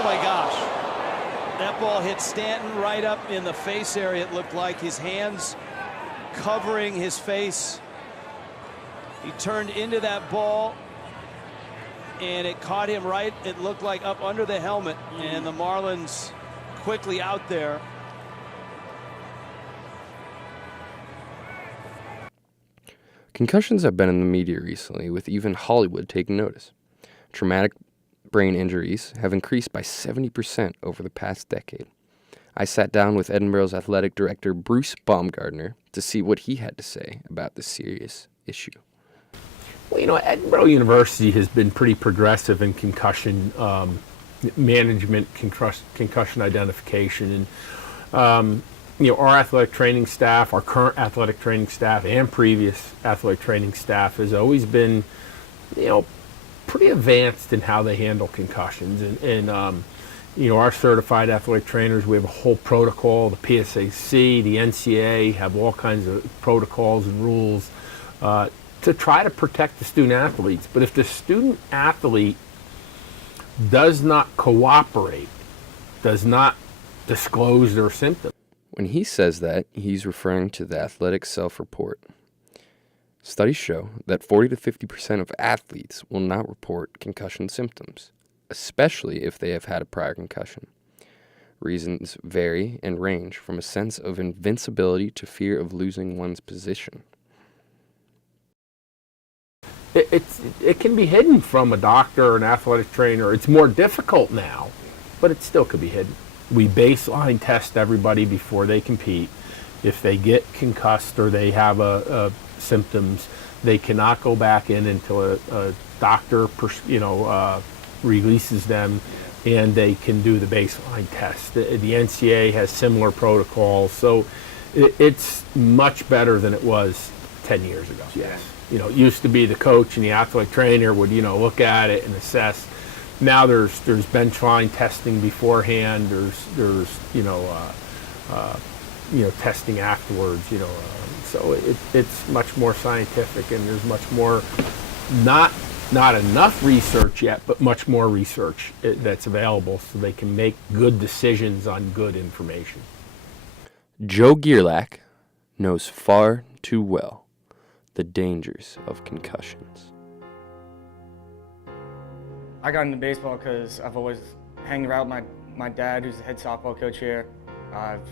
Oh my gosh. That ball hit Stanton right up in the face area. It looked like his hands covering his face. He turned into that ball and it caught him right, it looked like up under the helmet, and the Marlins quickly out there. Concussions have been in the media recently, with even Hollywood taking notice. Traumatic brain injuries have increased by 70% over the past decade. I sat down with Edinburgh's athletic director, Bruce Baumgartner, to see what he had to say about this serious issue. Well, Edinburgh University has been pretty progressive in concussion management, concussion identification, and our athletic training staff, our current athletic training staff, and previous athletic training staff has always been, pretty advanced in how they handle concussions. And our certified athletic trainers, we have a whole protocol. The PSAC, the NCAA have all kinds of protocols and rules to try to protect the student athletes. But if the student athlete does not cooperate, does not disclose their symptoms. When he says that, he's referring to the athletic self-report. Studies show that 40 to 50% of athletes will not report concussion symptoms, especially if they have had a prior concussion. Reasons vary and range from a sense of invincibility to fear of losing one's position. It can be hidden from a doctor or an athletic trainer. It's more difficult now, but it still could be hidden. We baseline test everybody before they compete. If they get concussed or they have symptoms, they cannot go back in until a doctor releases them, and they can do the baseline test. The NCAA has similar protocols, so it's much better than it was 10 years ago. Yes. It used to be the coach and the athletic trainer would, look at it and assess. Now there's bench line testing beforehand. There's testing afterwards. So it's much more scientific, and there's much more not enough research yet, but much more research that's available, so they can make good decisions on good information. Joe Gierlach knows far too well the dangers of concussions. I got into baseball because I've always hanged around my dad, who's the head softball coach here. I've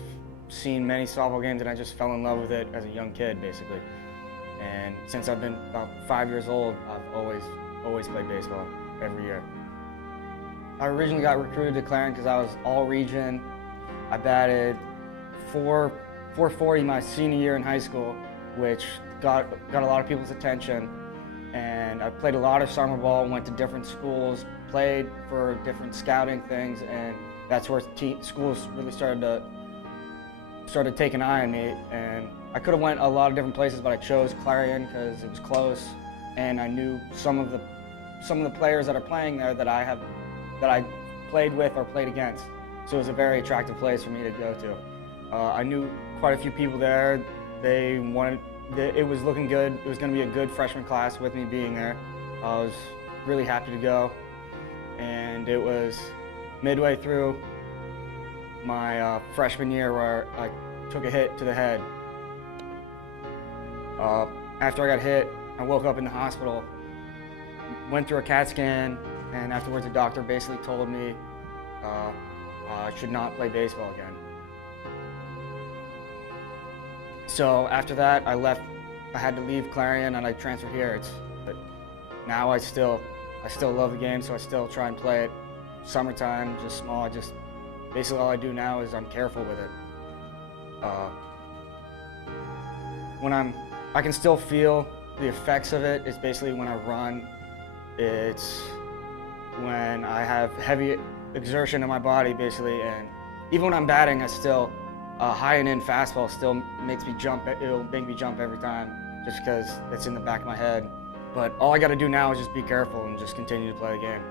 seen many softball games, and I just fell in love with it as a young kid, basically. And since I've been about 5 years old, I've always played baseball every year. I originally got recruited to Clarion because I was all-region. I batted .440 my senior year in high school, which got a lot of people's attention. And I played a lot of summer ball, went to different schools, played for different scouting things, and that's where schools really started to take an eye on me. And I could have went a lot of different places, but I chose Clarion because it was close, and I knew some of the players that are playing there that I played with or played against. So it was a very attractive place for me to go to. I knew quite a few people there. It was looking good. It was going to be a good freshman class with me being there. I was really happy to go. And it was midway through my freshman year where I took a hit to the head. After I got hit, I woke up in the hospital, went through a CAT scan, and afterwards the doctor basically told me I should not play baseball again. So after that, I had to leave Clarion and I transferred here. But now I still love the game, so I still try and play it. Summertime, just small. Basically all I do now is I'm careful with it. I can still feel the effects of it. It's basically when I run. It's when I have heavy exertion in my body, basically, and even when I'm batting, I still. High and in fastball still makes me jump. It'll make me jump every time, just because it's in the back of my head. But all I got to do now is just be careful and just continue to play the game.